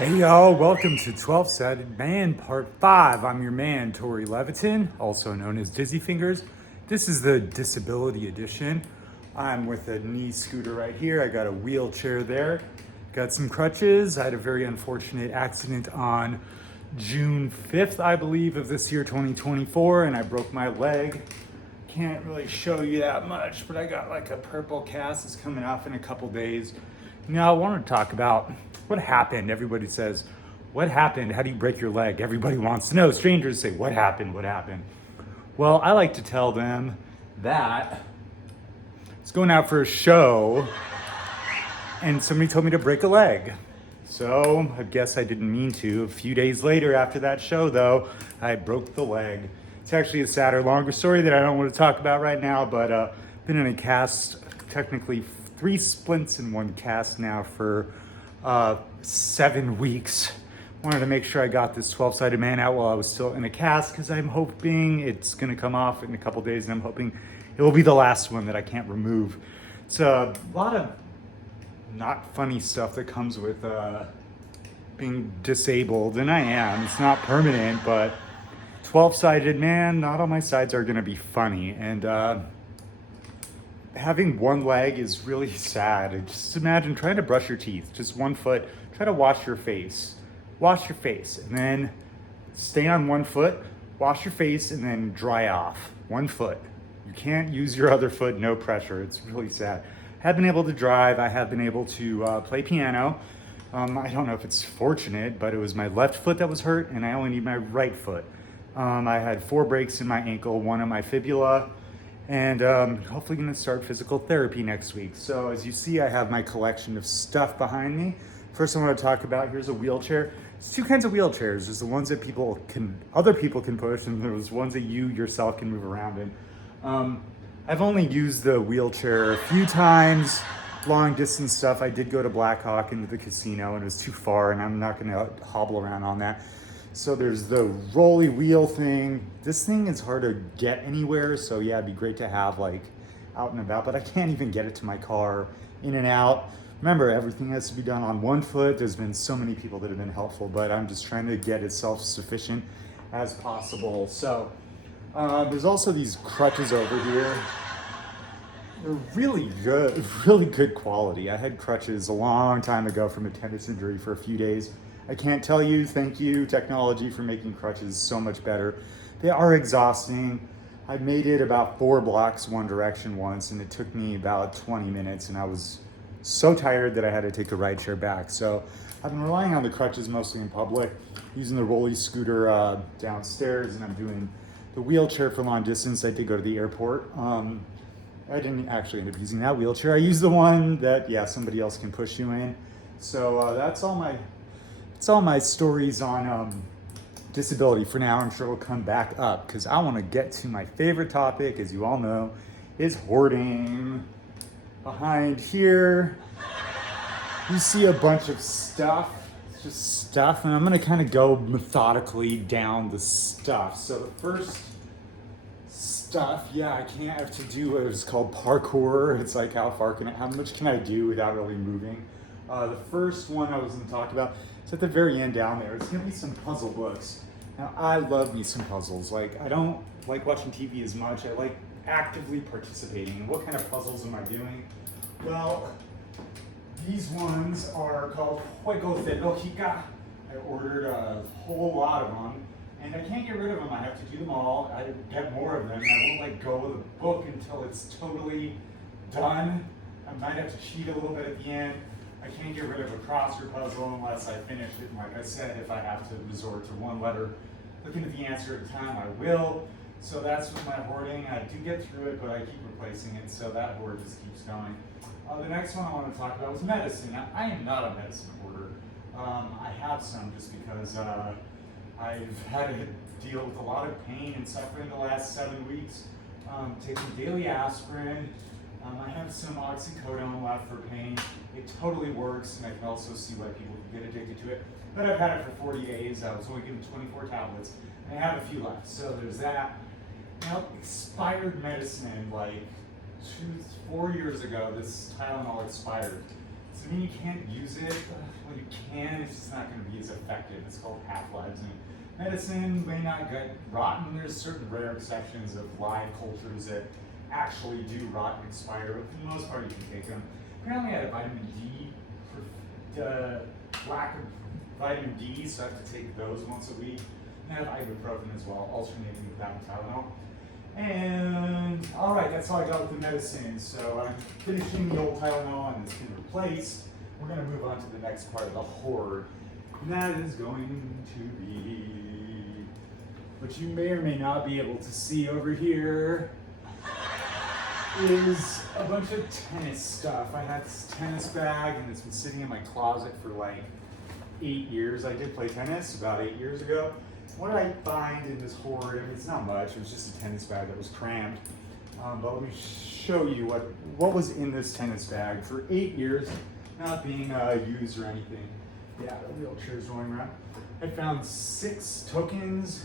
Hey y'all, welcome to 12-Sided Man Part 5. I'm your man, Tori Leviton, also known as Dizzy Fingers. This is the disability edition. I'm with a knee scooter right here. I got a wheelchair there. Got some crutches. I had a very unfortunate accident on June 5th, I believe, of this year, 2024, and I broke my leg. Can't really show you that much, but I got like a purple cast that's coming off in a couple days. Now, I want to talk about what happened. Everybody says, what happened? How do you break your leg? Everybody wants to know. Strangers say, what happened? What happened? Well, I like to tell them that I was going out for a show and somebody told me to break a leg. So I guess I didn't mean to. A few days later after that show, though, I broke the leg. It's actually a sadder, longer story that I don't want to talk about right now, but been in a cast, technically 3 splints in one cast now for 7 weeks. Wanted to make sure I got this 12-sided man out while I was still in a cast because I'm hoping it's going to come off in a couple days, and I'm hoping it will be the last one that I can't remove. It's a lot of not funny stuff that comes with being disabled, and I am. It's not permanent, but 12-sided man, not all my sides are going to be funny, and having one leg is really sad. Just imagine trying to brush your teeth, just one foot, try to wash your face, and then stay on one foot, wash your face, and then dry off one foot. You can't use your other foot, no pressure. It's really sad. I have been able to drive. I have been able to play piano. I don't know if it's fortunate, but it was my left foot that was hurt, and I only need my right foot. I had 4 breaks in my ankle, 1 in my fibula, and hopefully going to start physical therapy next week. So as you see, I have my collection of stuff behind me. First I want to talk about, here's a wheelchair. There's 2 kinds of wheelchairs. There's the ones that other people can push, and there's ones that you yourself can move around in. I've only used the wheelchair a few times, long distance stuff. I did go to Blackhawk into the casino and it was too far, and I'm not gonna hobble around on that. So there's the rolly wheel thing. This thing is hard to get anywhere, so yeah, it'd be great to have like out and about, but I can't even get it to my car, in and out. Remember, everything has to be done on one foot. There's been so many people that have been helpful, but I'm just trying to get as self-sufficient as possible. So there's also these crutches over here. They're really good quality. I had crutches a long time ago from a tennis injury for a few days. I can't tell you, thank you, technology, for making crutches so much better. They are exhausting. I made it about 4 blocks one direction once, and it took me about 20 minutes, and I was so tired that I had to take the rideshare back. So I've been relying on the crutches mostly in public, using the rolly scooter downstairs, and I'm doing the wheelchair for long distance. I did go to the airport. I didn't actually end up using that wheelchair. I used the one that, yeah, somebody else can push you in. So that's all my stories on disability for now. I'm sure it'll come back up because I want to get to my favorite topic, as you all know, is hoarding. Behind here, you see a bunch of stuff. It's just stuff, and I'm going to kind of go methodically down the stuff. So the first stuff, yeah, I can't have to do what is called parkour. It's like how much can I do without really moving? The first one I was going to talk about is at the very end down there. It's going to be some puzzle books. Now, I love me some puzzles. Like, I don't like watching TV as much. I like actively participating. And what kind of puzzles am I doing? Well, these ones are called Juego de Lógica. I ordered a whole lot of them, and I can't get rid of them. I have to do them all. I get more of them, and I won't let go of the book until it's totally done. I might have to cheat a little bit at the end. I can't get rid of a crossword puzzle unless I finish it. And like I said, if I have to resort to one letter, looking at the answer at a time, I will. So that's with my hoarding. I do get through it, but I keep replacing it, so that hoard just keeps going. The next one I want to talk about was medicine. Now, I am not a medicine hoarder. I have some just because I've had to deal with a lot of pain and suffering the last 7 weeks. Taking daily aspirin. I have some oxycodone left for pain. It totally works, and I can also see why people get addicted to it. But I've had it for 40 days. I was only given 24 tablets, and I have a few left. So there's that. Now, expired medicine, like 4 years ago, this Tylenol expired. Does it mean you can't use it? Well, you can, it's just not going to be as effective. It's called half-lives. And medicine may not get rotten. There's certain rare exceptions of live cultures that actually do rot and expire, but for the most part you can take them. Apparently I had a vitamin D for lack of vitamin D, so I have to take those once a week. And I have ibuprofen as well, alternating with that and Tylenol. And all right, that's all I got with the medicine. So I'm finishing the old Tylenol and it's been replaced. We're gonna move on to the next part of the hoard. And that is going to be what you may or may not be able to see over here is a bunch of tennis stuff. I had this tennis bag and it's been sitting in my closet for like 8 years. I did play tennis about 8 years ago. What did I find in this hoard? I mean, it's not much. It was just a tennis bag that was crammed. But let me show you what was in this tennis bag for 8 years, not being used or anything. Yeah, the wheelchair's rolling around. I found 6 tokens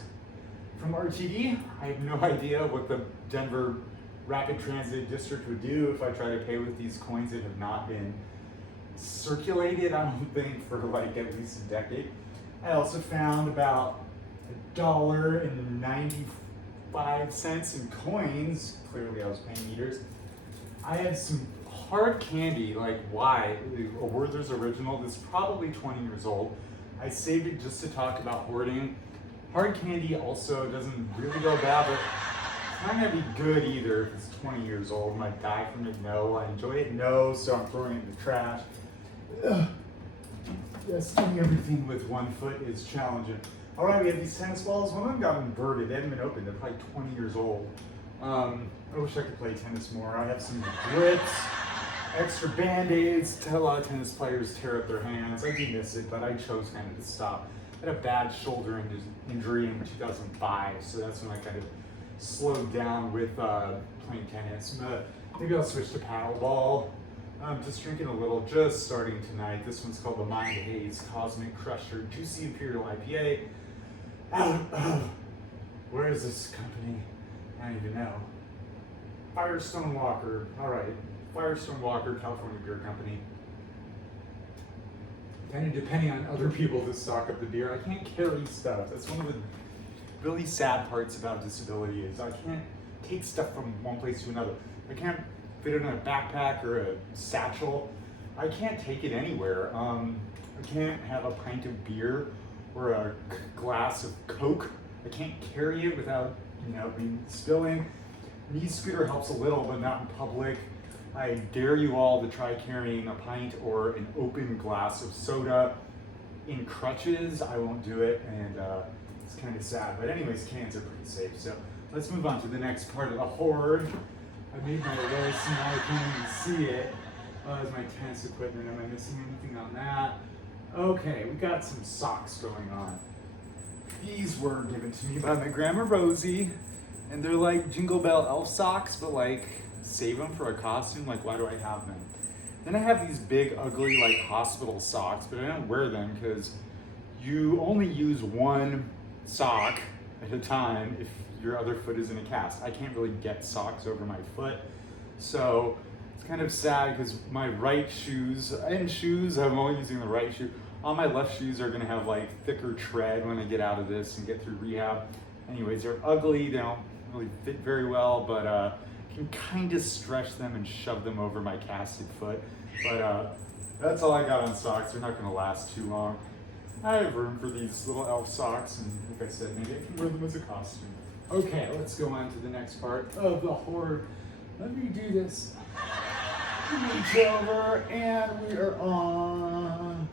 from RTD. I have no idea what the Denver Rapid Transit District would do if I try to pay with these coins that have not been circulated, I don't think, for like at least a decade. I also found about $1.95 in coins. Clearly I was paying meters. I had some hard candy, like why? A Werther's Original that's probably 20 years old. I saved it just to talk about hoarding. Hard candy also doesn't really go bad, but it's not gonna be good either if it's 20 years old. Might die from it, no. I enjoy it, no, so I'm throwing it in the trash. Ugh. Yes, doing everything with one foot is challenging. All right, we have these tennis balls. One of them got inverted. They haven't been opened. They're probably 20 years old. I wish I could play tennis more. I have some grips, extra Band-Aids. A lot of tennis players tear up their hands. I do miss it, but I chose kind of to stop. I had a bad shoulder injury in 2005, so that's when I kind of slowed down with playing tennis. Maybe I'll switch to paddleball. I'm just drinking a little, just starting tonight. This one's called the Mind Haze Cosmic Crusher Juicy Imperial IPA. Where is this company? I don't even know. Firestone Walker. All right, Firestone Walker, California Beer Company. Kind of depending on other people to stock up the beer. I can't carry stuff. That's one of the really sad parts about disability is I can't take stuff from one place to another. I can't fit it in a backpack or a satchel. I can't take it anywhere. I can't have a pint of beer or a glass of Coke. I can't carry it without, spilling. An e-scooter helps a little, but not in public. I dare you all to try carrying a pint or an open glass of soda in crutches. I won't do it, and it's kind of sad. But anyways, cans are pretty safe. So let's move on to the next part of the hoard. I made my list, now I can't even see it. There's my tennis equipment. Am I missing anything on that? Okay, we got some socks going on. These were given to me by my grandma Rosie, and they're like Jingle Bell elf socks, but like save them for a costume. Like, why do I have them? Then I have these big, ugly, like hospital socks, but I don't wear them because you only use one sock at a time if your other foot is in a cast. I can't really get socks over my foot, so it's kind of sad because my right shoes, I'm only using the right shoe. All my left shoes are gonna have like thicker tread when I get out of this and get through rehab. Anyways, they're ugly, they don't really fit very well, but can kind of stretch them and shove them over my casted foot. But that's all I got on socks. They're not gonna last too long. I have room for these little elf socks, and like I said, maybe I can wear them as a costume. Okay, let's go on to the next part of the hoard. Let me do this. Reach over, and we are on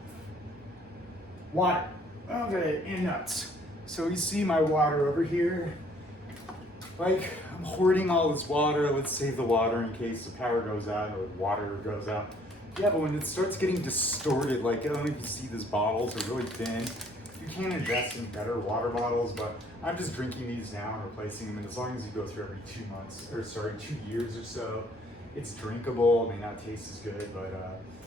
water. Okay, and nuts. So you see my water over here. Like, I'm hoarding all this water. Let's save the water in case the power goes out or the water goes out. Yeah, but when it starts getting distorted, like, I don't know if you see these bottles are really thin. You can invest in better water bottles, but I'm just drinking these now and replacing them. And as long as you go through every 2 years or so, it's drinkable. It may not taste as good, but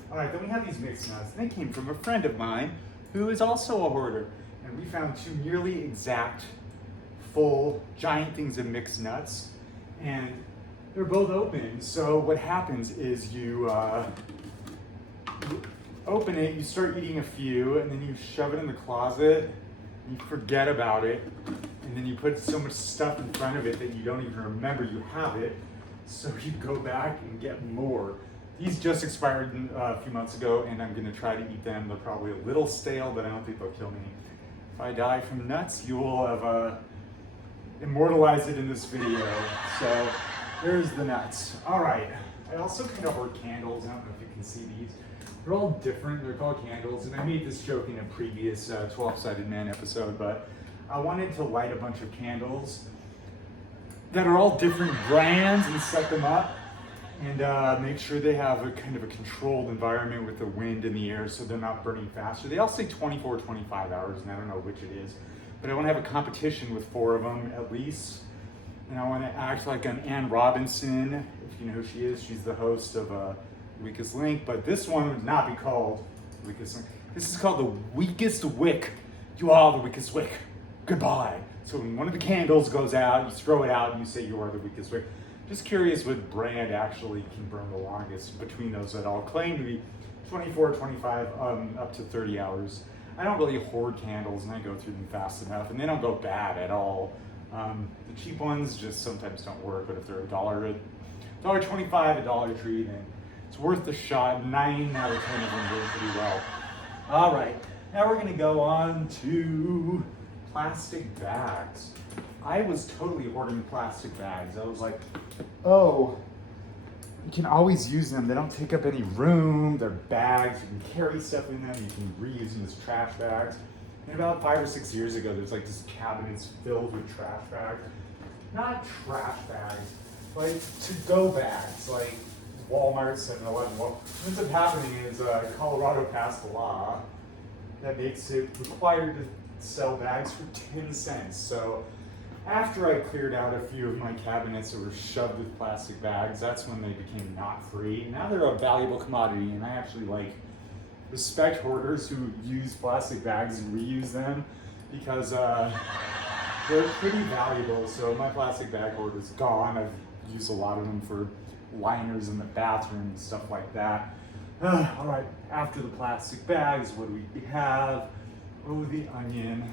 all right, then we have these mixed nuts. And they came from a friend of mine who is also a hoarder. And we found 2 nearly exact, full, giant things of mixed nuts. And they're both open. So what happens is you open it, you start eating a few, and then you shove it in the closet, and you forget about it, and then you put so much stuff in front of it that you don't even remember you have it, so you go back and get more. These just expired a few months ago, and I'm gonna try to eat them. They're probably a little stale, but I don't think they'll kill me. If I die from nuts, you will have immortalized it in this video. So there's the nuts. All right, I also kind of hoard candles. I don't know if you can see these. They're all different, they're called candles, and I made this joke in a previous 12-Sided Man episode, but I wanted to light a bunch of candles that are all different brands and set them up and make sure they have a kind of a controlled environment with the wind in the air so they're not burning faster. They all say 24, 25 hours, and I don't know which it is, but I want to have a competition with 4 of them at least, and I want to act like I'm Ann Robinson, if you know who she is. She's the host of Weakest Link, but this one would not be called Weakest Link. This is called the Weakest Wick. You are the weakest wick. Goodbye. So when one of the candles goes out, you throw it out and you say you are the weakest wick. Just curious what brand actually can burn the longest between those that all claim to be 24, 25, up to 30 hours. I don't really hoard candles and I go through them fast enough and they don't go bad at all. The cheap ones just sometimes don't work, but if they're $1.25, $1.03, then it's worth the shot. 9 out of 10 of them go pretty well. All right, now we're gonna go on to plastic bags. I was totally hoarding plastic bags. I was like, oh, you can always use them. They don't take up any room. They're bags. You can carry stuff in them. You can reuse them as trash bags. And about 5 or 6 years ago, there's like this cabinets filled with trash bags. Not trash bags, like to-go bags, like Walmart, 7-Eleven. What ends up happening is Colorado passed a law that makes it required to sell bags for 10 cents. So after I cleared out a few of my cabinets that were shoved with plastic bags, that's when they became not free. Now they're a valuable commodity, and I actually respect hoarders who use plastic bags and reuse them because they're pretty valuable. So my plastic bag hoard is gone. I've used a lot of them for liners in the bathroom and stuff like that. All right, after the plastic bags, what do we have? Oh, the onion.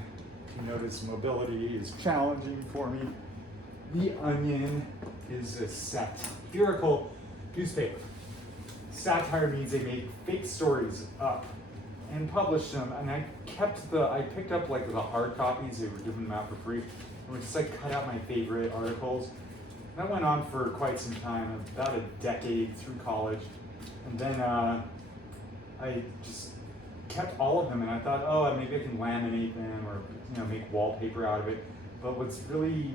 You notice mobility is challenging for me. The Onion is a satirical newspaper. Satire means they make fake stories up and publish them. And I picked up like the hard copies. They were giving them out for free. And we just cut out my favorite articles. That went on for quite some time, about a decade through college. And then I just kept all of them, and I thought, oh, maybe I can laminate them or make wallpaper out of it. But what's really,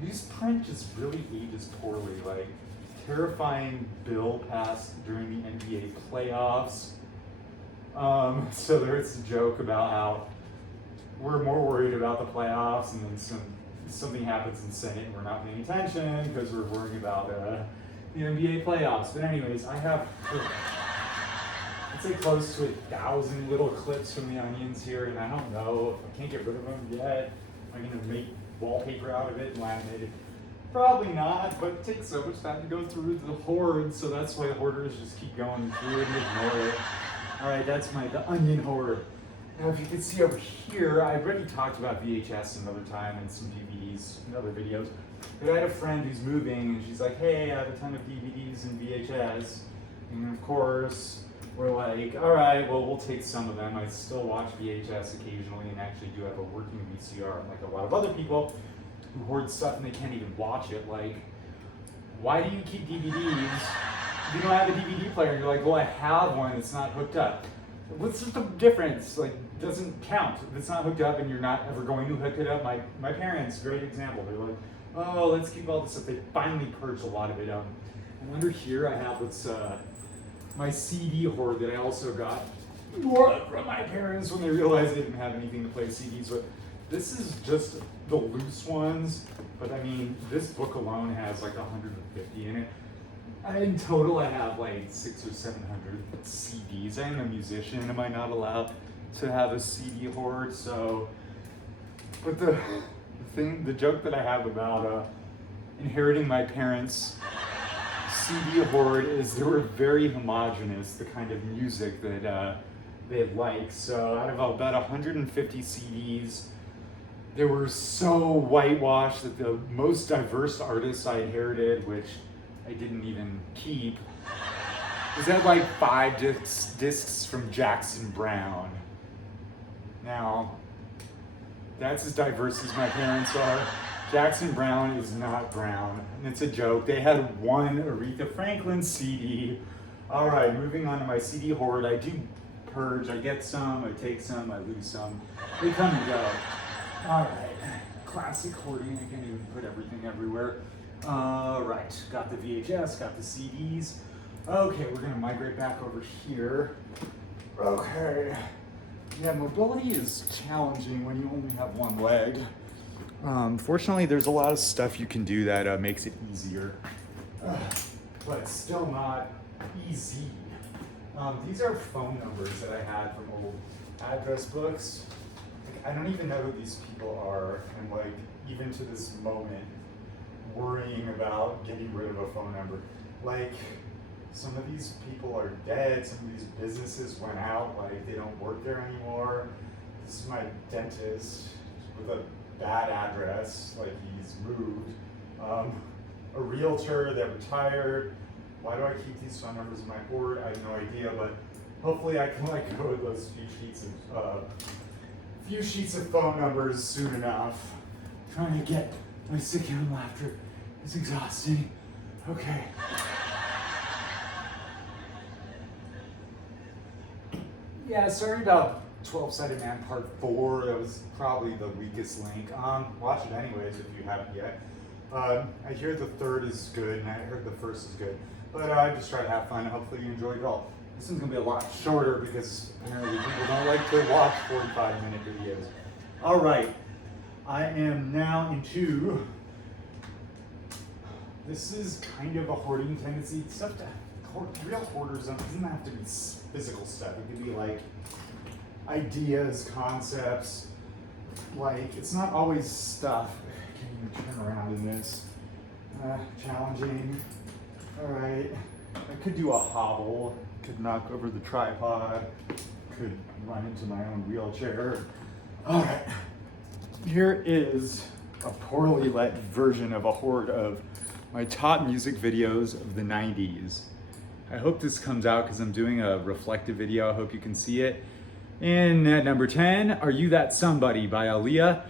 newsprint just really ages poorly. Like, terrifying bill passed during the NBA playoffs. So there's a joke about how we're more worried about the playoffs, and then something happens in the Senate and we're not paying attention because we're worrying about the NBA playoffs. But anyways, I have, I'd say close to 1,000 little clips from the Onions here, and I don't know if I can't get rid of them yet. Am I gonna make wallpaper out of it and laminate it? Probably not, but it takes so much time to go through the hoard, so that's why the hoarders just keep going through it and ignore it. All right, that's the Onion hoard. Now, if you can see over here, I've already talked about VHS another time and some DVDs in other videos. But I had a friend who's moving, and she's like, hey, I have a ton of DVDs and VHS. And of course, we're like, all right, well, we'll take some of them. I still watch VHS occasionally and actually do have a working VCR, like a lot of other people who hoard stuff and they can't even watch it. Like, why do you keep DVDs if you don't have a DVD player? And you're like, well, I have one, it's not hooked up. What's the difference? Like, doesn't count. If it's not hooked up and you're not ever going to hook it up, my parents, great example. They're like, oh, let's keep all this stuff. They finally purged a lot of it up. And under here I have what's my CD hoard that I also got from my parents when they realized they didn't have anything to play CDs with. This is just the loose ones, but I mean, this book alone has like 150 in it. In total, I have like 600 or 700 CDs. I am a musician. Am I not allowed to have a CD hoard? So, but the joke that I have about inheriting my parents' CD hoard is they were very homogenous, the kind of music that they liked. So out of about 150 CDs, they were so whitewashed that the most diverse artists I inherited, which I didn't even keep, was at like 5 discs from Jackson Browne. Now, that's as diverse as my parents are. Jackson Browne is not brown, and it's a joke. They had one Aretha Franklin CD. All right, moving on to my CD hoard. I do purge. I get some, I take some, I lose some. They come and go. All right, classic hoarding. I can't even put everything everywhere. All right, got the VHS, got the CDs. Okay, we're gonna migrate back over here. Okay. Yeah, mobility is challenging when you only have one leg. Fortunately, there's a lot of stuff you can do that makes it easier, but still not easy. These are phone numbers that I had from old address books. Like, I don't even know who these people are, and like, even to this moment, worrying about getting rid of a phone number. Like, some of these people are dead, some of these businesses went out, like they don't work there anymore. This is my dentist with a bad address, like he's moved. A realtor that retired. Why do I keep these phone numbers in my hoard? I have no idea, but hopefully I can let go of those few sheets of phone numbers soon enough. Trying to get my sick human laughter is exhausting. Okay. Yeah, sorry about 12-Sided Man Part 4. That was probably the weakest link. Watch it anyways if you haven't yet. I hear the third is good, and I heard the first is good. But I just try to have fun. Hopefully you enjoyed it all. This one's gonna be a lot shorter because apparently people don't like to watch 45-minute videos. All right, I am now into. This is kind of a hoarding tendency. Stuff to real hoarders doesn't have to be physical stuff. It could be like ideas, concepts. Like, it's not always stuff. I can't even turn around in this. Challenging. All right. I could do a hobble. Could knock over the tripod. Could run into my own wheelchair. All right. Here is a poorly let version of a hoard of my top music videos of the 90s. I hope this comes out because I'm doing a reflective video. I hope you can see it. And at number 10, Are You That Somebody by Aaliyah.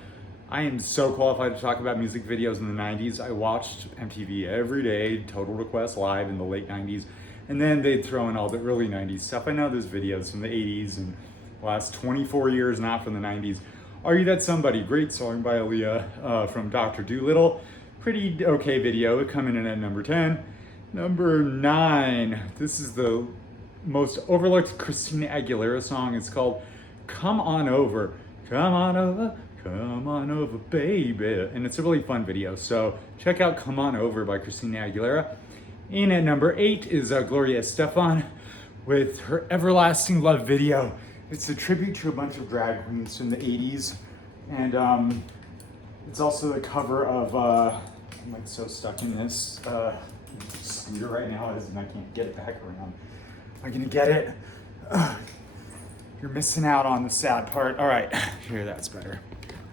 I am so qualified to talk about music videos in the 90s. I watched MTV every day, Total Request Live in the late 90s. And then they'd throw in all the early 90s stuff. I know there's videos from the 80s and the last 24 years, not from the 90s. Are You That Somebody? Great song by Aaliyah from Dr. Dolittle. Pretty okay video, coming in at number 10. Number 9, this is the most overlooked Christina Aguilera song. It's called Come On Over. Come on over, baby. And it's a really fun video, so check out Come On Over by Christina Aguilera. And at number 8 is Gloria Estefan with her Everlasting Love video. It's a tribute to a bunch of drag queens from the 80s. And it's also the cover of, I'm like so stuck in this scooter right now, and I can't get it back around. Am I gonna get it? You're missing out on the sad part. All right, here, that's better.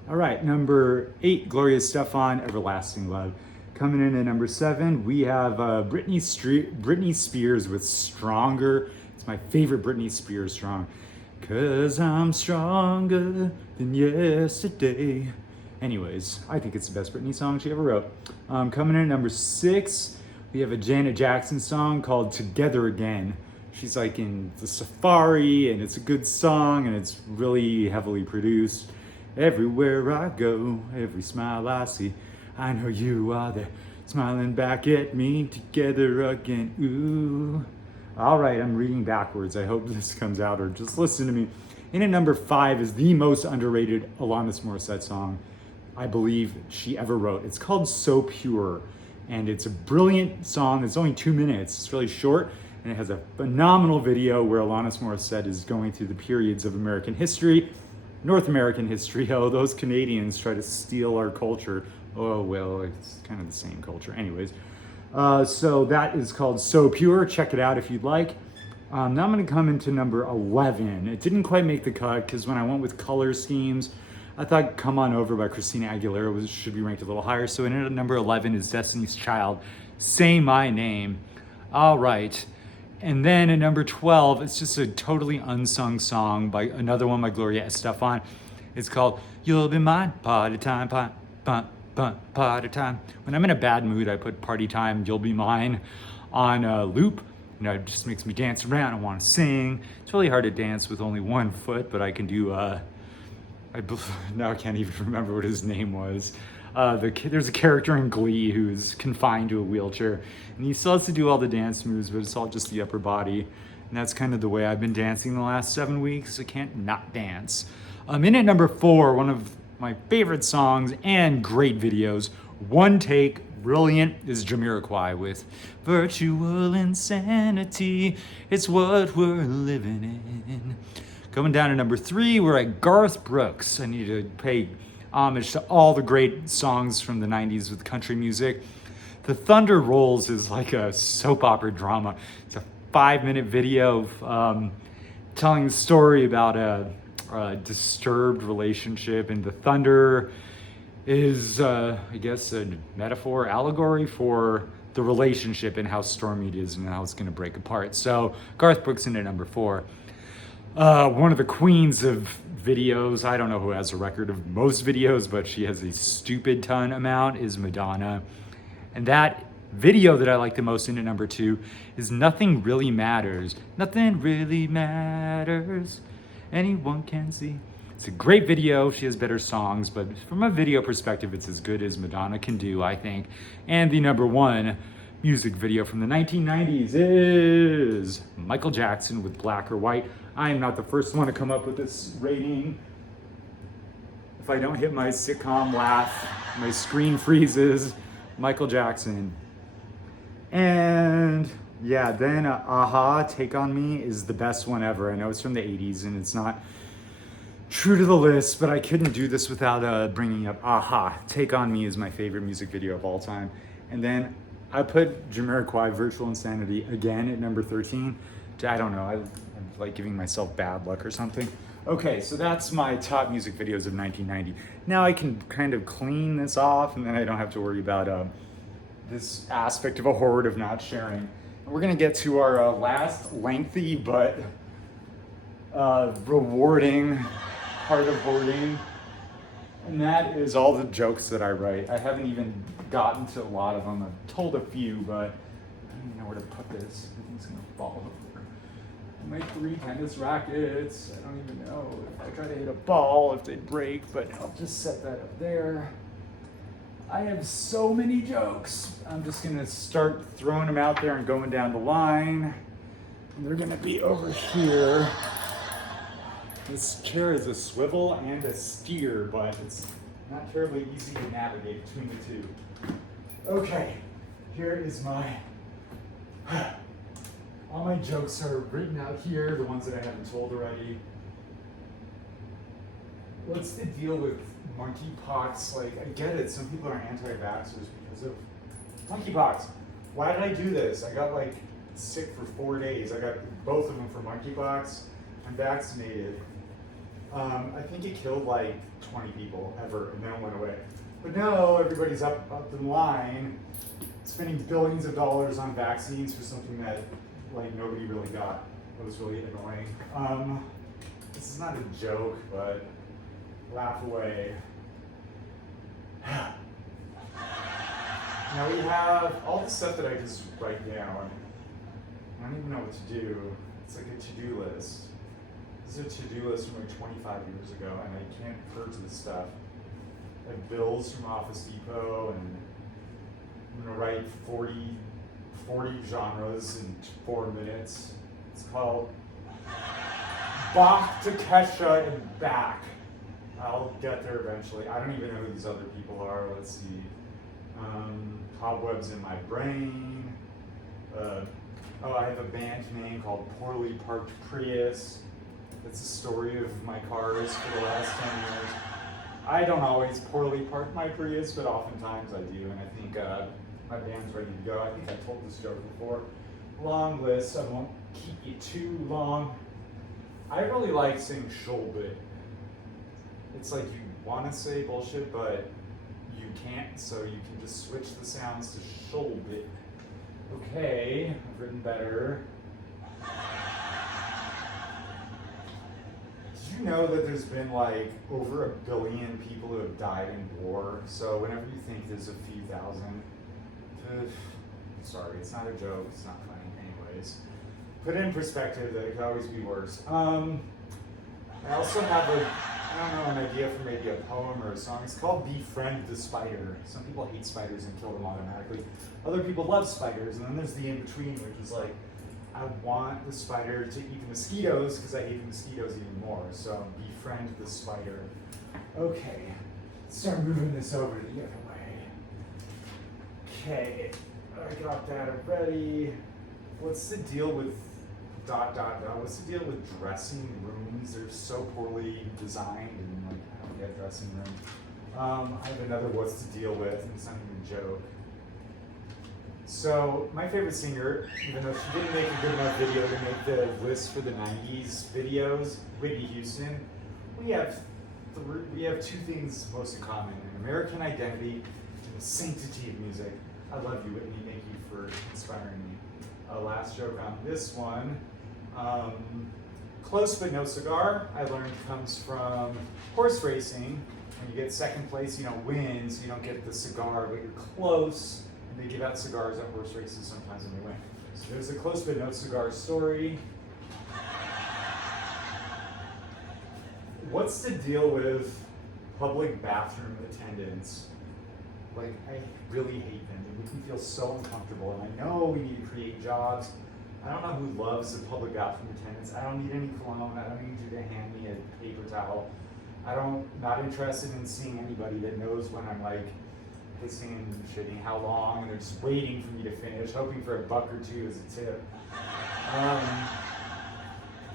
All right, number 8, Gloria Estefan, Everlasting Love. Coming in at number 7, we have Britney Spears with Stronger. It's my favorite Britney Spears song. 'Cause I'm stronger than yesterday. Anyways, I think it's the best Britney song she ever wrote. Coming in at number 6, we have a Janet Jackson song called Together Again. She's like in the safari, and it's a good song, and it's really heavily produced. Everywhere I go, every smile I see, I know you are there, smiling back at me, together again, ooh. All right, I'm reading backwards. I hope this comes out, or just listen to me. In at number 5 is the most underrated Alanis Morissette song I believe she ever wrote. It's called So Pure, and it's a brilliant song. It's only 2 minutes. It's really short, and it has a phenomenal video where Alanis Morissette is going through the periods of American history, North American history. Oh, those Canadians try to steal our culture. Oh, well, it's kind of the same culture. Anyways, So that is called So Pure. Check it out if you'd like. Now I'm going to come into number 11. It didn't quite make the cut because when I went with color schemes, I thought Come On Over by Christina Aguilera should be ranked a little higher. So in at number 11 is Destiny's Child, Say My Name. All right. And then at number 12, it's just a totally unsung song by another one by Gloria Estefan. It's called You'll Be Mine, Party Time, Party Time. When I'm in a bad mood, I put Party Time, You'll Be Mine on a loop. You know, it just makes me dance around. I want to sing. It's really hard to dance with only one foot, but I can do, now I can't even remember what his name was. There's a character in Glee who's confined to a wheelchair, and he still has to do all the dance moves, but it's all just the upper body. And that's kind of the way I've been dancing the last 7 weeks. I can't not dance. In at number 4, one of my favorite songs and great videos, One Take, brilliant, is Jamiroquai with Virtual Insanity. It's what we're living in. Coming down to number 3, we're at Garth Brooks. I need to pay homage to all the great songs from the 90s with country music. The Thunder Rolls is like a soap opera drama. It's a 5-minute video of, telling the story about a disturbed relationship, and the thunder is, I guess, a metaphor, allegory for the relationship and how stormy it is and how it's going to break apart. So Garth Brooks in at number 4. One of the queens of videos, I don't know who has a record of most videos, but she has a stupid ton amount, is Madonna. And that video that I like the most in at number 2 is Nothing Really Matters. Nothing really matters. Anyone can see. It's a great video. She has better songs, but from a video perspective, it's as good as Madonna can do, I think. And the number 1 music video from the 1990s is Michael Jackson with Black or White. I am not the first one to come up with this rating. If I don't hit my sitcom laugh, my screen freezes. Michael Jackson. And yeah, then Aha, Take On Me is the best one ever. I know it's from the 80s and it's not true to the list, but I couldn't do this without bringing up Aha. Take On Me is my favorite music video of all time. And then I put Jamiroquai, Virtual Insanity, again at number 13. I don't know, I'm like giving myself bad luck or something. Okay, so that's my top music videos of 1990. Now I can kind of clean this off and then I don't have to worry about this aspect of a hoard of not sharing. And we're gonna get to our last lengthy but rewarding part of hoarding. And that is all the jokes that I write. I haven't even gotten to a lot of them. I've told a few, but I don't even know where to put this. I think it's gonna fall over. My 3 tennis rackets. I don't even know if I try to hit a ball if they break, but I'll just set that up there. I have so many jokes. I'm just gonna start throwing them out there and going down the line. And they're gonna be over here. This chair is a swivel and a steer, but it's not terribly easy to navigate between the two. Okay, here is my, all my jokes are written out here, the ones that I haven't told already. What's the deal with monkeypox? Like, I get it, some people are anti-vaxxers because of monkeypox. Why did I do this? I got like sick for 4 days. I got both of them for monkeypox. I'm vaccinated. I think it killed like 20 people ever, and then it went away. But no, everybody's up in line, spending billions of dollars on vaccines for something that like nobody really got. It was really annoying. This is not a joke, but laugh away. Now we have all the stuff that I just write down. I don't even know what to do. It's like a to-do list. This is a to-do list from like 25 years ago, and I can't refer to this stuff. I have bills from Office Depot, and I'm gonna write 40 genres in 4 minutes. It's called Bach to Kesha and Back. I'll get there eventually. I don't even know who these other people are. Let's see. Cobwebs in My Brain. I have a band name called Poorly Parked Prius. It's a story of my cars for the last 10 years. I don't always poorly park my Prius, but oftentimes I do. And I think my band's ready to go. I think I told this joke before. Long list, I won't keep you too long. I really like saying shoulbit. It's like you want to say bullshit, but you can't, so you can just switch the sounds to shoulbit. Okay, I've written better. Did you know that there's been like over 1 billion people who have died in war? So whenever you think there's a few thousand, sorry, it's not a joke, it's not funny. Anyways, put it in perspective that it could always be worse. I also have an idea for maybe a poem or a song. It's called Befriend the Spider. Some people hate spiders and kill them automatically. Other people love spiders, and then there's the in-between, which is like, I want the spider to eat the mosquitoes because I hate the mosquitoes even more. So befriend the spider. Okay, let's start moving this over the other way. Okay, I got that already. What's the deal with ... What's the deal with dressing rooms? They're so poorly designed, and like, I don't get dressing room. I have another what's the deal with, and it's not even a joke. So my favorite singer, even though she didn't make a good enough video to make the list for the 90s videos, Whitney Houston, we have two things most in common: an American identity and the sanctity of music. I love you, Whitney. Thank you for inspiring me. Last joke on this one. Close but no cigar, I learned, comes from horse racing. When you get second place, you don't win, so you don't get the cigar, but you're close. And they give out cigars at horse races sometimes when they win. So there's a close but no cigar story. What's the deal with public bathroom attendants? Like, I really hate them. They make me feel so uncomfortable. And I know we need to create jobs. I don't know who loves the public bathroom attendants. I don't need any cologne. I don't need you to hand me a paper towel. Not interested in seeing anybody that knows when I'm like pissing and shitting how long, and they're just waiting for me to finish, hoping for $1 or $2 as a tip.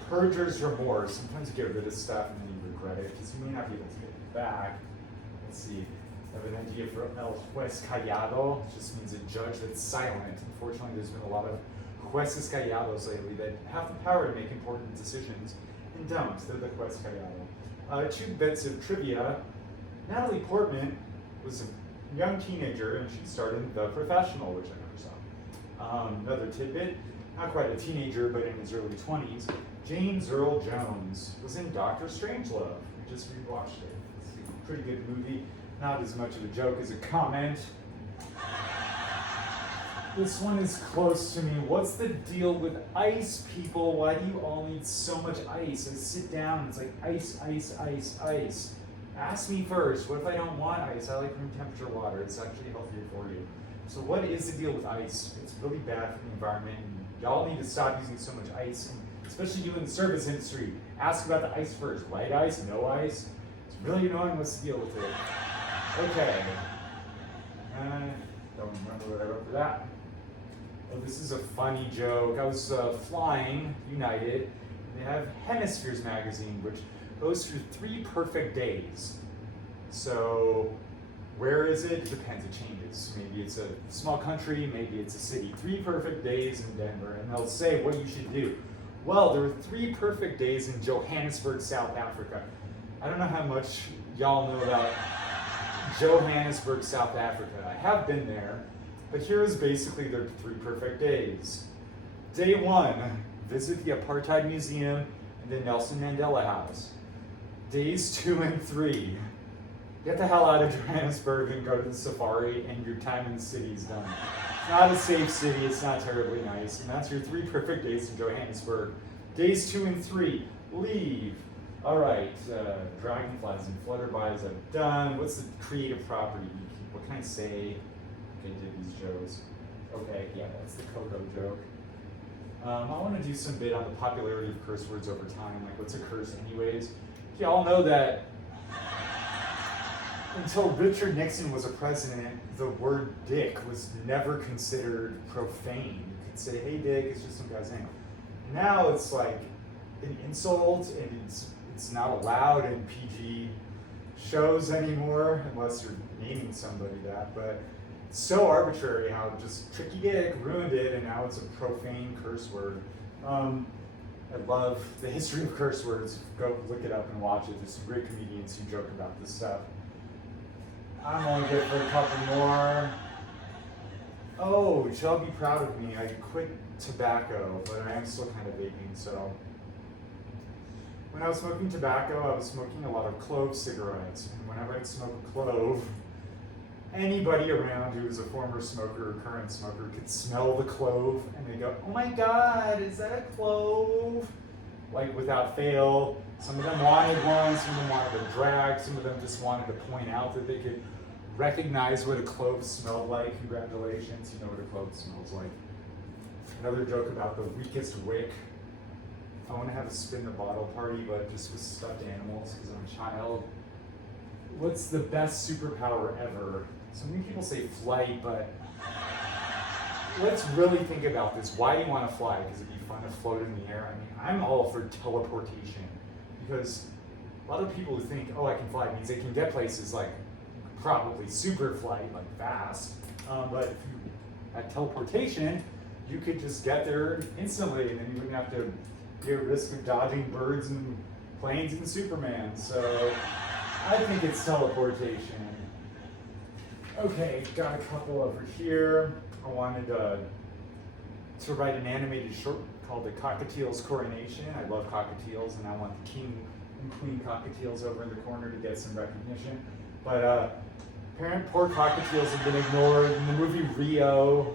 Purger's remorse. Sometimes you get rid of stuff and then you regret it because you may not be able to get it back. Let's see. I have an idea for el juez callado. It just means a judge that's silent. Unfortunately, there's been a lot of jueces callados lately that have the power to make important decisions and don't. They're the juez callado. 2 bits of trivia. Natalie Portman was a young teenager and she starred in The Professional, which I never saw. Another tidbit, not quite a teenager, but in his early 20s, James Earl Jones was in Doctor Strangelove. We just rewatched it. It's a pretty good movie. Not as much of a joke as a comment. This one is close to me. What's the deal with ice, people? Why do you all need so much ice? I sit down and it's like ice, ice, ice, ice. Ask me first. What if I don't want ice? I like room temperature water. It's actually healthier for you. So what is the deal with ice? It's really bad for the environment. And y'all need to stop using so much ice, and especially you in the service industry. Ask about the ice first. Light ice, no ice. It's really annoying. What's the deal with it? Okay. Don't remember what I wrote for that. Oh, this is a funny joke. I was flying United, and they have Hemispheres magazine, which goes through 3 perfect days. So, where is it? It depends, it changes. Maybe it's a small country, maybe it's a city. 3 perfect days in Denver, and they'll say what you should do. Well, there were 3 perfect days in Johannesburg, South Africa. I don't know how much y'all know about Johannesburg, South Africa. I have been there, but here is basically their 3 perfect days. Day 1, visit the Apartheid Museum and the Nelson Mandela House. Days 2 and 3, get the hell out of Johannesburg and go to the safari, and your time in the city is done. It's not a safe city, it's not terribly nice, and that's your 3 perfect days in Johannesburg. Days 2 and 3, leave. All right, dragonflies and flutterbys I've done. What's the creative property you keep? What can I say? Okay, did these jokes. Okay, yeah, that's the Coco joke. I want to do some bit on the popularity of curse words over time, like what's a curse anyways? You all know that until Richard Nixon was a president, the word dick was never considered profane. You could say, hey dick, it's just some guy's name. Now it's like an insult, and it's not allowed in PG shows anymore, unless you're naming somebody that. But It's so arbitrary how just Tricky Dick ruined it, and now it's a profane curse word. I love the history of curse words. Go look it up and watch it. There's some great comedians who joke about this stuff. I'm only good for a couple more. Oh, you shall be proud of me. I quit tobacco, but I am still kind of vaping, so. When I was smoking tobacco, I was smoking a lot of clove cigarettes. And whenever I'd smoke a clove, anybody around who was a former smoker or current smoker could smell the clove and they go, oh my God, is that a clove? Like without fail. Some of them wanted one, some of them wanted a drag, some of them just wanted to point out that they could recognize what a clove smelled like. Congratulations, you know what a clove smells like. Another joke about the weakest wick. I want to have a spin the bottle party, but just with stuffed animals because I'm a child. What's the best superpower ever? So many people say flight, but let's really think about this. Why do you want to fly? Because it'd be fun to float in the air. I mean, I'm all for teleportation because a lot of people who think, oh, I can fly means they can get places like probably super flight, like fast. But if you had teleportation, you could just get there instantly, and then you wouldn't have to be at risk of dodging birds and planes and Superman. So I think it's teleportation. Okay, got a couple over here. I wanted to write an animated short called The Cockatiel's Coronation. I love cockatiels, and I want the king and queen cockatiels over in the corner to get some recognition. But poor cockatiels have been ignored. In the movie Rio,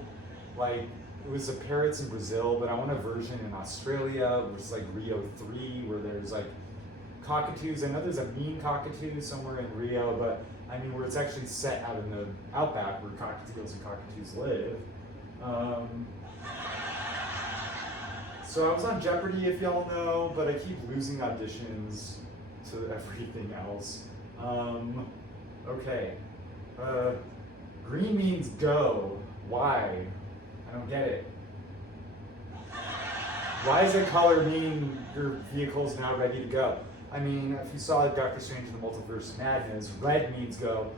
like, it was the parrots in Brazil, but I want a version in Australia, which is like Rio 3, where there's like cockatoos. I know there's a mean cockatoo somewhere in Rio, but I mean where it's actually set out in the outback where cockatiels and cockatoos live. So I was on Jeopardy, if y'all know, but I keep losing auditions to everything else. Okay. Green means go. Why? I don't get it. Why does a color mean your vehicle's now ready to go? I mean, if you saw Doctor Strange in the Multiverse of Madness, red means go.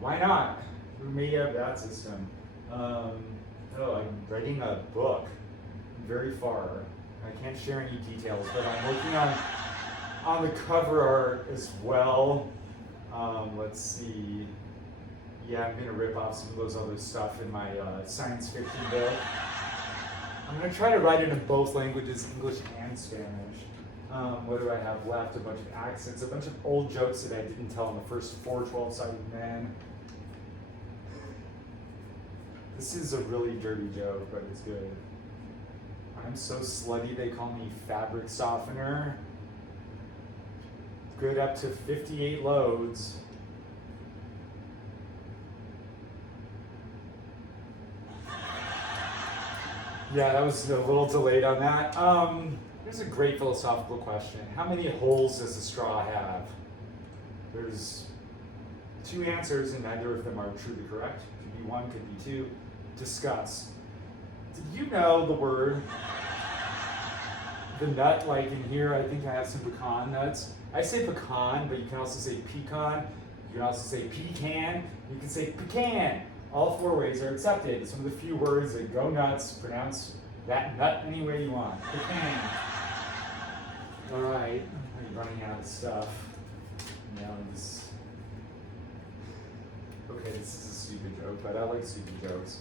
Why not? Who made up that system? I'm writing a book. I'm very far. I can't share any details, but I'm working on the cover art as well. Let's see. Yeah, I'm gonna rip off some of those other stuff in my science fiction book. I'm gonna try to write it in both languages, English and Spanish. What do I have left? A bunch of accents, a bunch of old jokes that I didn't tell in the first 4 12-sided men. This is a really dirty joke, but it's good. I'm so slutty they call me fabric softener. Good up to 58 loads. Yeah, that was a little delayed on that. Here's a great philosophical question. How many holes does a straw have? There's 2 answers, and neither of them are truly correct. Could be 1, could be 2. Discuss. Did you know the word, the nut, like in here, I think I have some pecan nuts. I say pecan, but you can also say pecan. You can also say pecan. You can say pecan. All 4 ways are accepted. Some of the few words that go nuts, pronounce that nut any way you want. Pecan. All right, I'm running out of stuff. Now this. Okay, this is a stupid joke, but I like stupid jokes.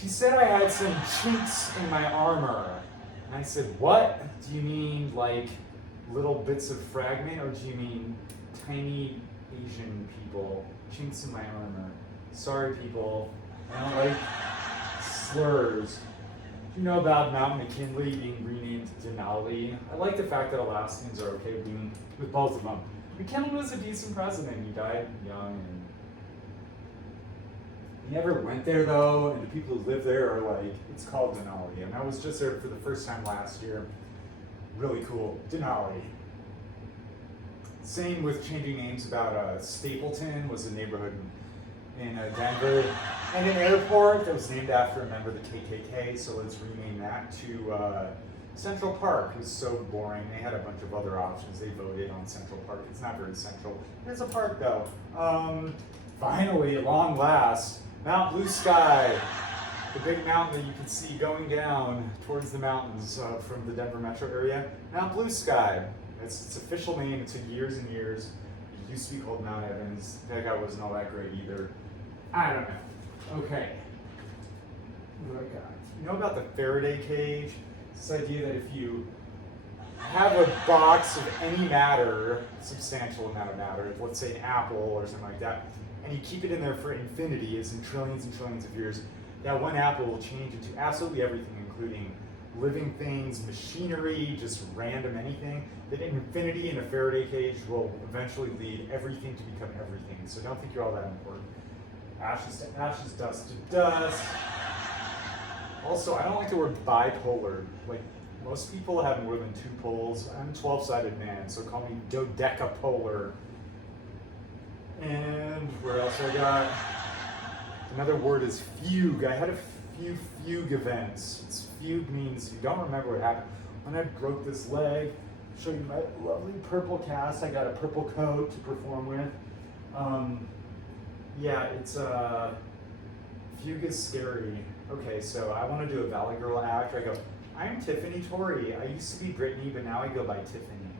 She said I had some chinks in my armor. And I said, what? Do you mean like little bits of fragment, or do you mean tiny Asian people? Chinks in my armor. Sorry, people. I don't like slurs. Do you know about Mount McKinley being renamed Denali? I like the fact that Alaskans are okay being with both of them. McKinley was a decent president. He died young, and he never went there though. And the people who live there are like, it's called Denali. And I was just there for the first time last year. Really cool, Denali. Same with changing names about Stapleton was a neighborhood in Denver, and an airport that was named after a member of the KKK, so let's rename that to Central Park. It was so boring. They had a bunch of other options. They voted on Central Park. It's not very central. It's a park though. Finally, at long last, Mount Blue Sky, the big mountain that you can see going down towards the mountains from the Denver metro area. Mount Blue Sky, it's its official name. It took years and years. It used to be called Mount Evans. That guy wasn't all that great either. I don't know. Okay. What do I got? You know about the Faraday cage? This idea that if you have a box of any matter, substantial amount of matter, let's say an apple or something like that, and you keep it in there for infinity, as in trillions and trillions of years, that one apple will change into absolutely everything, including living things, machinery, just random anything. That infinity in a Faraday cage will eventually lead everything to become everything. So don't think you're all that important. Ashes to ashes, dust to dust. Also, I don't like the word bipolar. Like, most people have more than two poles. I'm a 12-sided man, so call me dodecapolar. And where else I got? Another word is fugue. I had a few fugue events. Fugue means you don't remember what happened. When I broke this leg, I'll show you my lovely purple cast. I got a purple coat to perform with. Yeah, it's fugue is scary. Okay, so I want to do a Valley Girl act. I go, I'm Tiffany Torrey. I used to be Brittany, but now I go by Tiffany.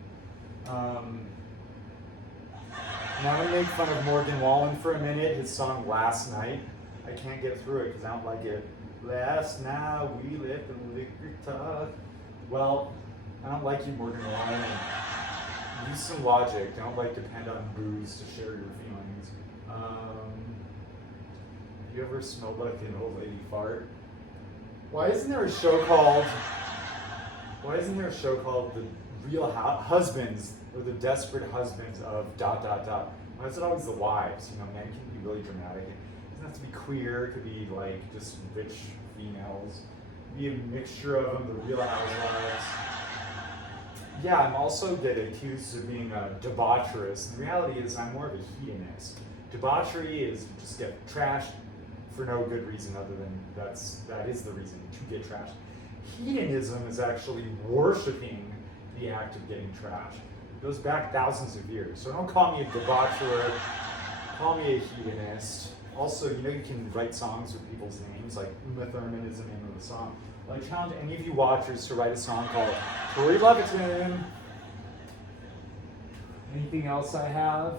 Now I'm going to make fun of Morgan Wallen for a minute. His song Last Night. I can't get through it because I don't like it. Last night we let the liquor talk. Well, I don't like you, Morgan Wallen. Use some logic. Don't depend on booze to share your feelings. You ever smelled like an old lady fart? Why isn't there a show called The Real Husbands or The Desperate Husbands of ... Why is it always the wives? You know, men can be really dramatic. It doesn't have to be queer. It could be like just rich females. Be a mixture of them. The Real Housewives. Yeah, I'm also get accused of being a debaucherous. And the reality is, I'm more of a hedonist. Debauchery is just get trashed for no good reason other than that is the reason to get trashed. Hedonism is actually worshiping the act of getting trashed. It goes back thousands of years. So don't call me a debaucher, call me a hedonist. Also, you know you can write songs with people's names, like Uma Thurman is the name of the song. Well, I challenge any of you watchers to write a song called Tori Leviton. Anything else I have?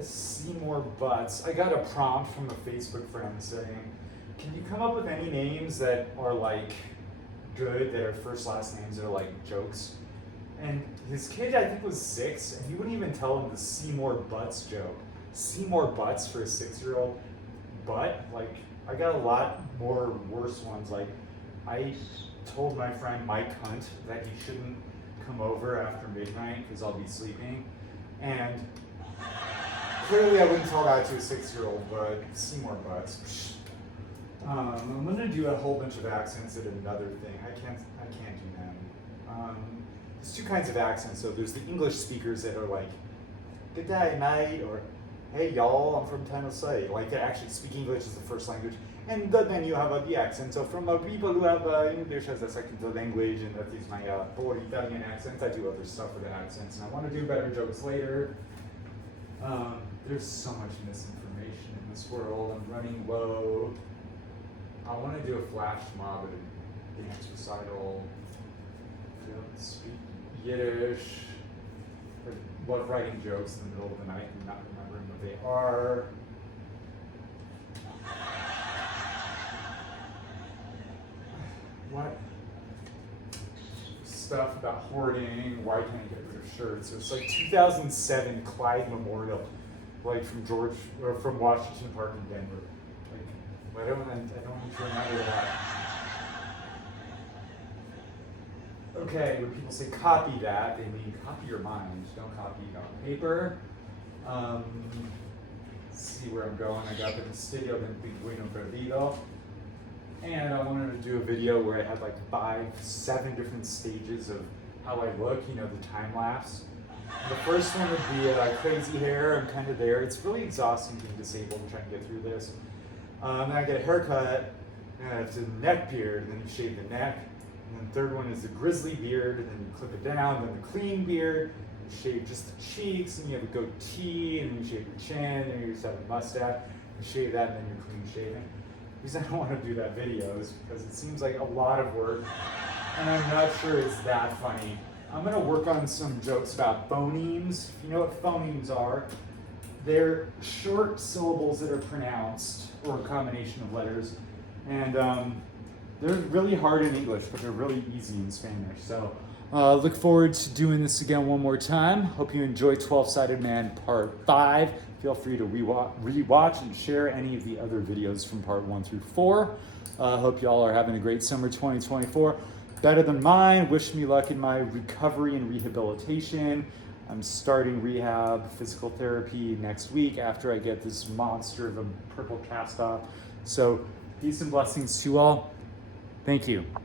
Seymour Butts. I got a prompt from a Facebook friend saying, can you come up with any names that are like good, that are first last names that are like jokes? And his kid, I think, was 6, and he wouldn't even tell him the Seymour Butts joke. Seymour Butts for a 6-year-old. But, like, I got a lot more worse ones. Like, I told my friend Mike Hunt that he shouldn't come over after midnight because I'll be sleeping. And clearly I wouldn't tell that to a 6-year-old, but Seymour Butts. I'm gonna do a whole bunch of accents at another thing. I can't do them. There's two kinds of accents. So there's the English speakers that are like, "Good day, mate," or "Hey, y'all, I'm from Tennessee." Like they actually speak English as the first language. And then you have the accent. So from people who have English as a second language, and that is my poor Italian accent. I do other stuff with the accents, and I want to do better jokes later. There's so much misinformation in this world. I'm running low. I want to do a flash mob at a dance recital. Don't speak Yiddish. I love writing jokes in the middle of the night and not remembering what they are. What? Stuff about hoarding. Why can't I get rid of shirts? So it's like 2007 Clyde Memorial, like from Washington Park in Denver. Like, I don't need to remember that. Okay, when people say copy that, they mean copy your mind. Don't copy it on paper. Let's see where I'm going. I got the Misterio del Pingüino Perdido. And I wanted to do a video where I had like 7 different stages of how I look, you know, the time lapse. The first one would be crazy hair. I'm kind of there. It's really exhausting being disabled and trying to get through this. Then I get a haircut, and it's a neck beard, and then you shave the neck. And then the third one is the grizzly beard, and then you clip it down, then the clean beard, You shave just the cheeks, and you have a goatee, and then you shave your chin, and you just have a mustache. You shave that, and then you're clean shaven. The reason I don't want to do that video is because it seems like a lot of work, and I'm not sure it's that funny. I'm gonna work on some jokes about phonemes. If you know what phonemes are, they're short syllables that are pronounced, or a combination of letters, and they're really hard in English, but they're really easy in Spanish. So look forward to doing this again one more time. Hope you enjoy 12-Sided Man Part 5. Feel free to rewatch and share any of the other videos from Part 1 through 4. Hope you all are having a great summer 2024. Better than mine. Wish me luck in my recovery and rehabilitation. I'm starting rehab, physical therapy next week after I get this monster of a purple cast off. So peace and blessings to you all. Thank you.